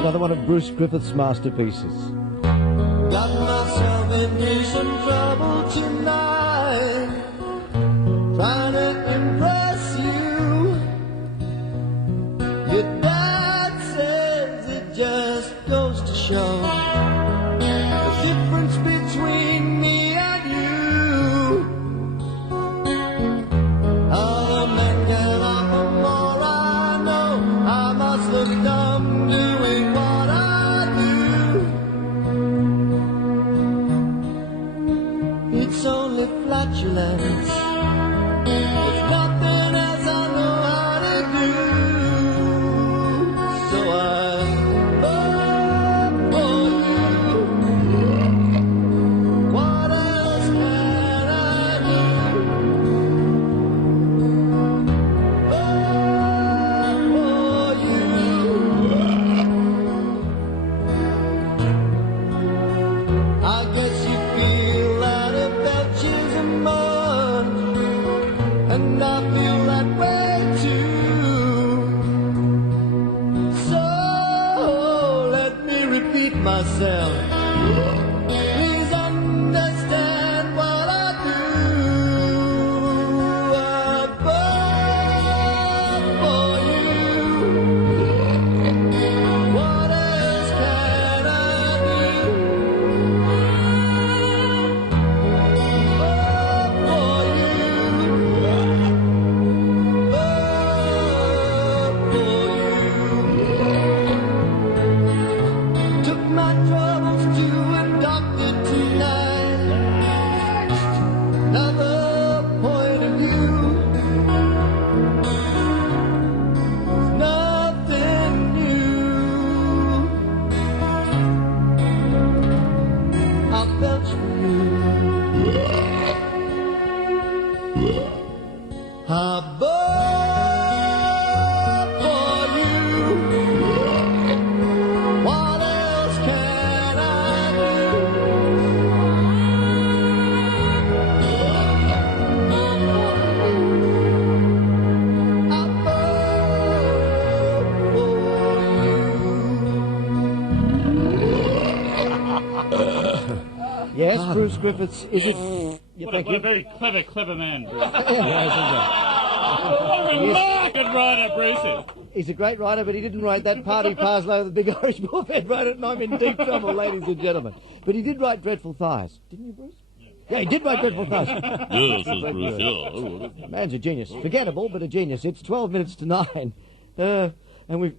another one of Bruce Griffith's masterpieces. Got myself into some trouble tonight, trying to impress you. Your dad says it just goes to show the difference between me and you. Other men can offer more, I know. I must look dumb doing what I do. It's only flatulence. It's nothing else I know how to do. So I vote for you. What else can I do? Vote for you. I guess you feel out of betches and mud, and I feel that way too. So let me repeat myself. Please understand what I do. I vote for you. What else can I do? Vote for you. Took my troubles to a doctor tonight. Another point of view. There's nothing new. I felt you. I vote for you. What else can I do? I vote for you. Yes, Bruce Griffiths, is it... Yeah, What a thank you. very clever man, Bruce. Yes, What a remarkable writer, Bruce is. he's a great writer, but he didn't write that party parcel the big Irish bullhead wrote it, and I'm in deep trouble, ladies and gentlemen. But he did write Dreadful Thighs. Didn't you, Bruce? Yeah, he did write Dreadful Thighs. Yes, says Bruce, yeah. Man's a genius. Forgettable, but a genius. It's 12 minutes to 9. And we've...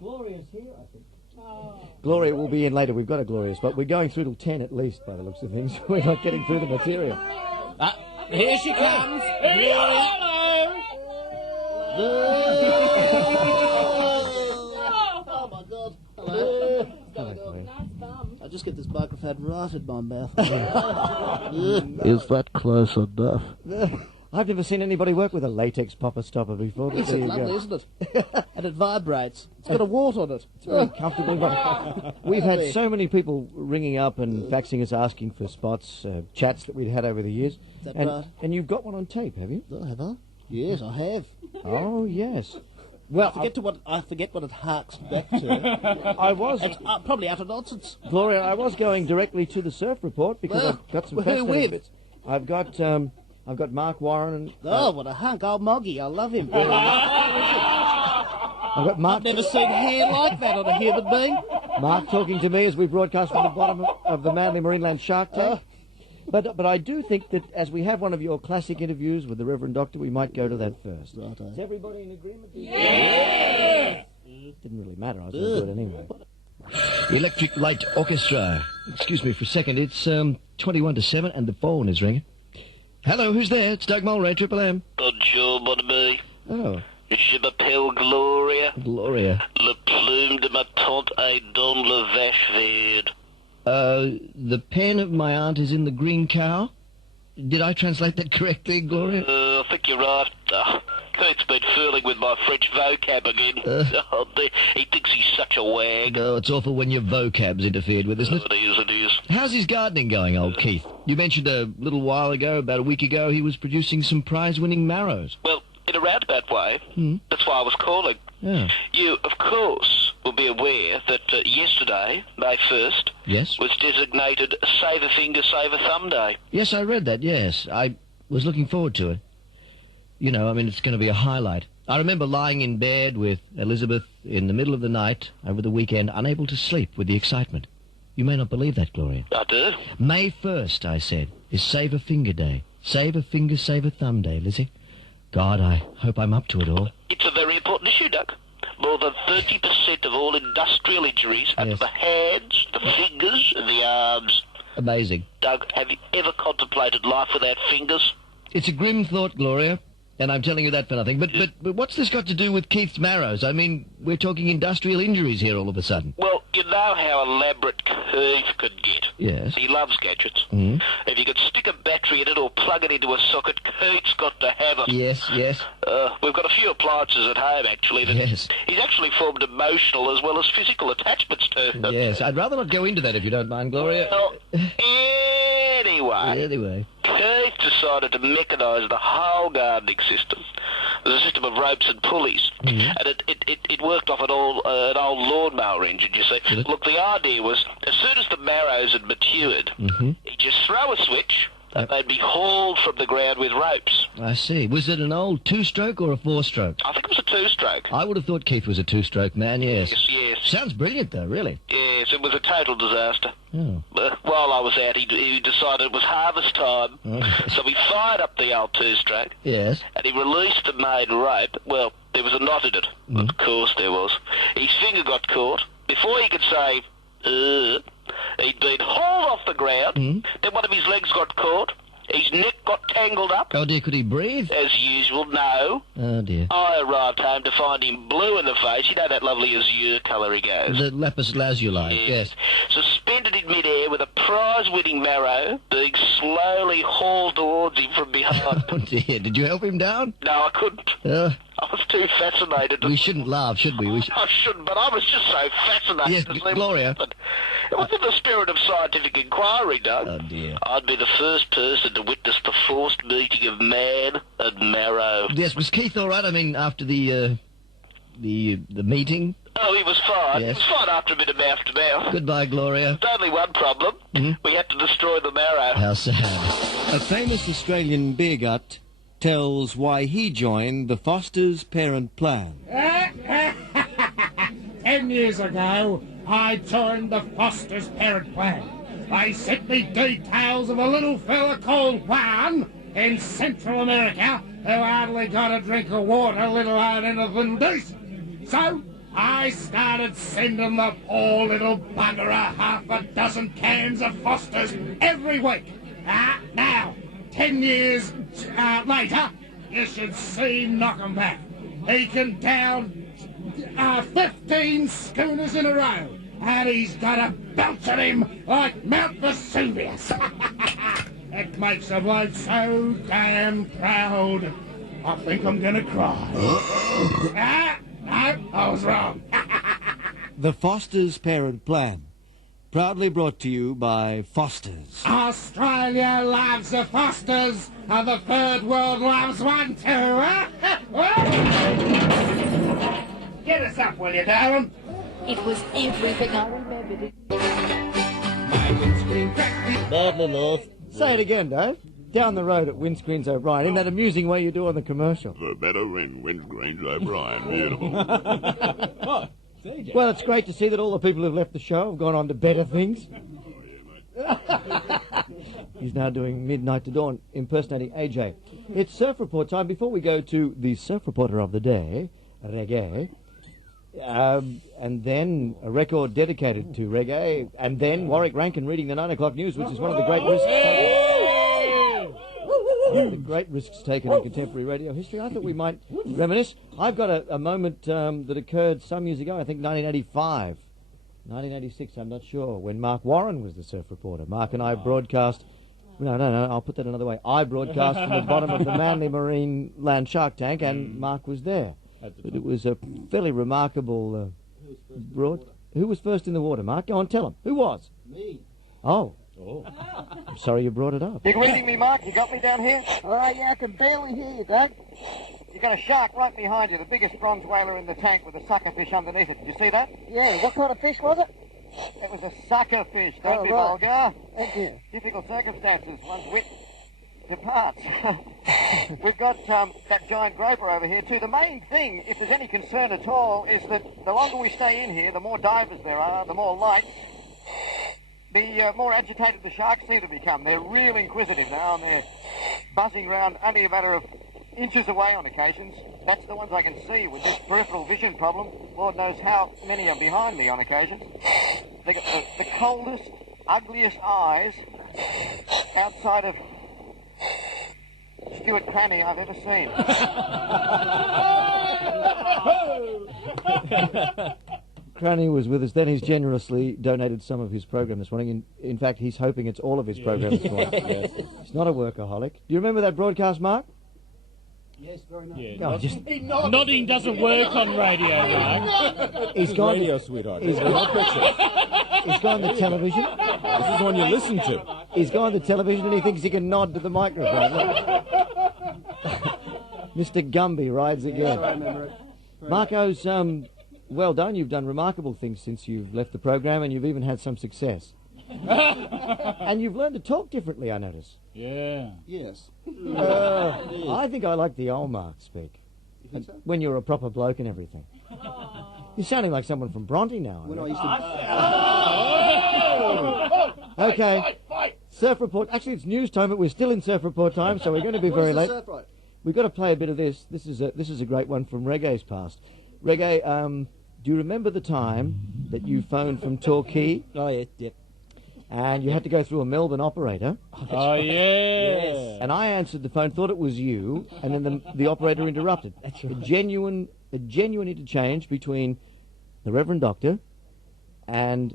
Gloria's here, I think. Gloria will be in later. We've got a Gloria spot. We're going through till 10 at least, by the looks of things. We're not getting through the material. Here she comes. Oh my God. Hello. I just get this microphone right in my mouth. Is that close enough? I've never seen anybody work with a latex popper stopper before. But It's there you lovely, go. isn't it? And it vibrates. It's got a wart on it. It's very comfortable. But we've had so many people ringing up and faxing us asking for spots, chats that we'd had over the years. That and, right? and you've got one on tape, have you? Oh, have I? Yes, I have. Oh, yes. Well, I forget what it harks back to. I was... It's probably utter nonsense. Gloria, I was going directly to the Surf Report because I've got some who fascinating with? bits. I've got Mark Warren and... Oh, what a hunk. Old Moggy. I love him. I've got Mark... I've never seen hair like that on a human being. Mark talking to me as we broadcast from the bottom of the Manly Marineland Shark Tank. But I do think that as we have one of your classic interviews with the Reverend Doctor, we might go to that first. Right, Is everybody in agreement? Yeah! Didn't really matter. I was going to do it anyway. Electric Light Orchestra. Excuse me for a second. It's 21 to 7 and the phone is ringing. Hello, who's there? It's Doug Mulray, Triple M. Bonjour, mon ami. Oh, Je m'appelle Gloria. Gloria. Le plume de ma tante est dans le vache vide. The pen of my aunt is in the green cow? Did I translate that correctly, Gloria? I think you're right. Kurt's been fooling with my French vocab again. He thinks he's such a wag. No, it's awful when your vocab's interfered with, isn't it? It is. How's his gardening going, old Keith? You mentioned a little while ago, about a week ago, he was producing some prize-winning marrows. Well, in a roundabout way. That's why I was calling. Yeah. You, of course, will be aware that yesterday, May 1st, Yes? was designated Save a Finger, Save a Thumb Day. Yes, I read that, yes. I was looking forward to it. You know, I mean, it's going to be a highlight. I remember lying in bed with Elizabeth in the middle of the night over the weekend, unable to sleep with the excitement. You may not believe that, Gloria. I do. May 1st, I said, is Save a Finger Day. Save a Finger, Save a Thumb Day, Lizzie. God, I hope I'm up to it all. It's a very important issue, Doug. More than 30% of all industrial injuries are to Yes. the hands, the fingers, and the arms. Amazing. Doug, have you ever contemplated life without fingers? It's a grim thought, Gloria, and I'm telling you that for nothing. But what's this got to do with Keith's marrows? I mean, we're talking industrial injuries here all of a sudden. Well, you know how elaborate Keith could get. Yes. He loves gadgets. Mm. If you could stick a battery in it or plug it into a socket, Keith's got to have it. Yes, yes. We've got a few appliances at home, actually, that Yes. he's actually formed emotional as well as physical attachments to. Yes, I'd rather not go into that if you don't mind, Gloria. Well, anyway, Anyway. Keith decided to mechanise the whole gardening system. There's a system of ropes and pulleys, and it worked off an old lawnmower engine, you see. Did it? Look, the idea was, as soon as the marrows had matured, he'd just throw a switch, and they'd be hauled from the ground with ropes. I see. Was it an old two-stroke or a four-stroke? I think it was a two-stroke. I would have thought Keith was a two-stroke man, yes. Yes. Sounds brilliant, though, really. Yes, it was a total disaster. Oh. While I was out, he decided it was harvest time, so he fired up the old two-stroke, Yes. and he released the main rope. Well, there was a knot in it. Of course there was. His finger got caught. Before he could say, he'd been hauled off the ground. Then one of his legs got caught. His neck got tangled up. Oh, dear, could he breathe? As usual, no. Oh, dear. I arrived home to find him blue in the face. You know that lovely azure colour he goes. The lapis lazuli, yes. Suspended in midair with a prize-winning marrow being slowly hauled towards him from behind. Oh, dear. Did you help him down? No, I couldn't. I was too fascinated. We shouldn't laugh, should we? I shouldn't, but I was just so fascinated. Yes, to see Gloria. what happened. It was in the spirit of scientific inquiry, Doug. Oh, dear. I'd be the first person to witness the forced meeting of man and marrow. Yes, was Keith all right? I mean, after the meeting? Oh, he was fine. Yes. He was fine after a bit of mouth-to-mouth. Goodbye, Gloria. There's only one problem. We had to destroy the marrow. How sad. A famous Australian beer gut tells why he joined the Foster's Parent Plan. 10 years ago, I joined the Foster's Parent Plan. They sent me details of a little fella called Juan in Central America who hardly got a drink of water, let alone anything decent. So, I started sending the poor little bugger half a dozen cans of Foster's every week. Now, 10 years later, you should see him knock 'em back. He can down 15 schooners in a row, and he's got a belch at him like Mount Vesuvius. It makes a bloke so damn proud. I think I'm gonna cry. No, I was wrong. The Foster's Parent Plan. Proudly brought to you by Foster's. Australia loves the Fosters, and the third world loves one too, Get us up, will you, darling? It was everything I remembered. Badly lost. Say it again, Dave. Down the road at Windscreens O'Brien. Isn't that amusing way you do on the commercial? The better in Windscreens O'Brien. Beautiful. Well, it's great to see that all the people who've left the show have gone on to better things. He's now doing Midnight to Dawn, impersonating AJ. It's Surf Report time. Before we go to the Surf Reporter of the Day, Reggae, and then a record dedicated to reggae, and then Warwick Rankin reading the 9 o'clock news, which is one of the great risks taken in contemporary radio history. I thought we might reminisce. I've got a moment that occurred some years ago, I think 1985. 1986, I'm not sure, when Mark Warren was the surf reporter. Mark and I broadcast... No, I'll put that another way. I broadcast from the bottom of the Manly Marine Land Shark Tank, and Mark was there. But it was a fairly remarkable broad... Who was first in the water, Mark? Go on, tell him. Who was? Me. Oh, Oh. I'm sorry you brought it up. You reading me, Mark? You got me down here? Yeah, I can barely hear you, Doug. You got a shark right behind you, the biggest bronze whaler in the tank with a sucker fish underneath it. Did you see that? Yeah, what kind of fish was it? It was a sucker fish. Don't be right. vulgar. Thank you. Difficult circumstances. One's wit departs. We've got that giant groper over here too. The main thing, if there's any concern at all, is that the longer we stay in here, the more divers there are, the more lights, the more agitated the sharks seem to become. They're real inquisitive now, and they're buzzing around only a matter of inches away on occasions. That's the ones I can see with this peripheral vision problem. Lord knows how many are behind me on occasions. They've got the coldest, ugliest eyes outside of Stuart Cranny I've ever seen. Cranny was with us then. He's generously donated some of his program this morning. In fact, he's hoping it's all of his program this morning. Yes. He's not a workaholic. Do you remember that broadcast, Mark? Yes, very nice. Yeah, Oh, just nodding doesn't work on radio, Mark. he's gone. Radio, sweetheart. He's gone to television. This is one you listen to. He's gone to television and he thinks he can nod to the microphone. Mr. Gumby rides again. I remember it. Marco's, well done. You've done remarkable things since you've left the program, and you've even had some success. And you've learned to talk differently, I notice. Yeah. Yes. I think I like the old Mark speak. You think so? When you're a proper bloke and everything. You're sounding like someone from Bronte now. When I used to... Okay. Surf Report. Actually, it's news time, but we're still in Surf Report time, so we're going to be very late. Surf right? We've got to play a bit of this. This is a great one from Reggae's past. Reggae, do you remember the time that you phoned from Torquay? Oh, yeah, yep. And you had to go through a Melbourne operator? Oh, yeah. And I answered the phone, thought it was you, and then the operator interrupted. That's right. A genuine interchange between the Reverend Doctor and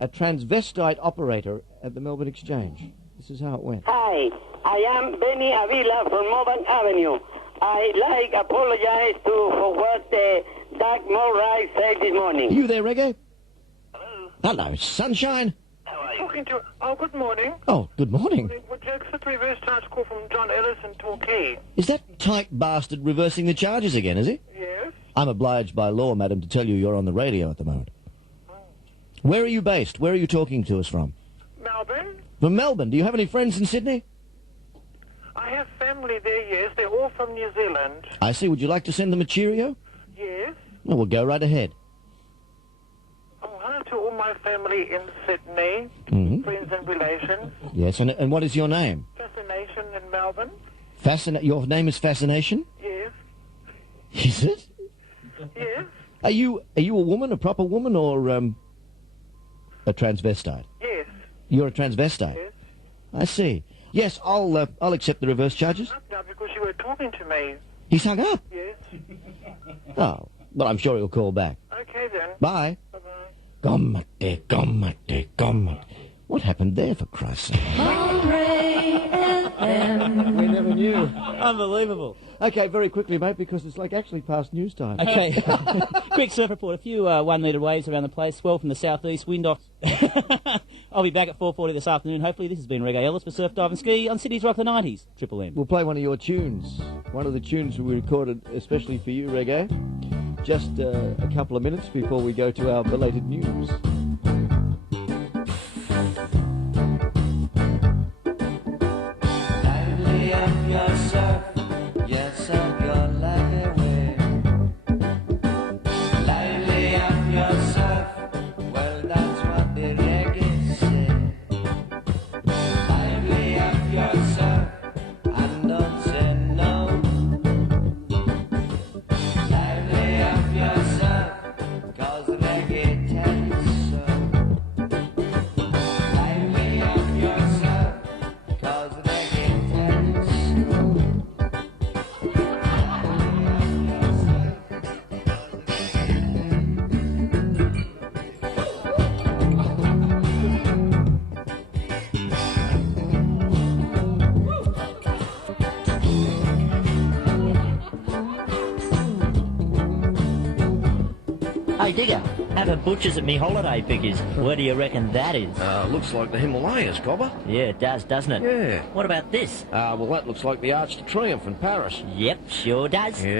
a transvestite operator at the Melbourne Exchange. This is how it went. Hi, I am Benny Avila from Melbourne Avenue. I apologize for what Doug Mulray said this morning. You there, Reggae? Hello. Hello, sunshine. How are you? Talking to... Oh, good morning. Oh, good morning. Would you accept a reverse charge call from John Ellis in Torquay? Is that tight bastard reversing the charges again, is he? Yes. I'm obliged by law, madam, to tell you you're on the radio at the moment. Where are you based? Where are you talking to us from? Melbourne? From Melbourne. Do you have any friends in Sydney? I have family there, yes. They're all from New Zealand. I see. Would you like to send them a cheerio? Yes. Well, we'll go right ahead. Oh, hello to all my family in Sydney, friends and relations. Yes, and what is your name? Fascination in Melbourne. Your name is Fascination? Yes. Is it? Yes. Are you a woman, a proper woman, or a transvestite? Yes. You're a transvestite? Yes. I see. Yes, I'll accept the reverse charges. Now, because you were talking to me. He's hung up. Yes. Oh, well, I'm sure he'll call back. Okay, then. Bye. Bye-bye. Gommate. What happened there, for Christ's sake? We never knew. Unbelievable. Okay, very quickly, mate, because it's like actually past news time. Okay. Quick surf report. A few 1 metre waves around the place. Swell from the southeast. Wind off. I'll be back at 4:40 this afternoon. Hopefully, this has been Reggae Ellis for Surf, Dive and Ski on City's Rock the 90s. Triple M. We'll play one of your tunes. One of the tunes we recorded especially for you, Reggae. Just a couple of minutes before we go to our belated news. Lively up your surf, yes, surf your life away. Lively up your surf, well, that's what the reggae say. Lively up your surf, and don't say no. Lively up your surf, 'cause the reggae tells so. Lively up your surf, 'cause the reggae tells so. Hey, Digger, Having butchers at me holiday pickers. Where do you reckon that is? Looks like the Himalayas, Cobber. Yeah, it does, doesn't it? Yeah. What about this? Well, that looks like the Arch de Triomphe in Paris. Yep, sure does. Yeah.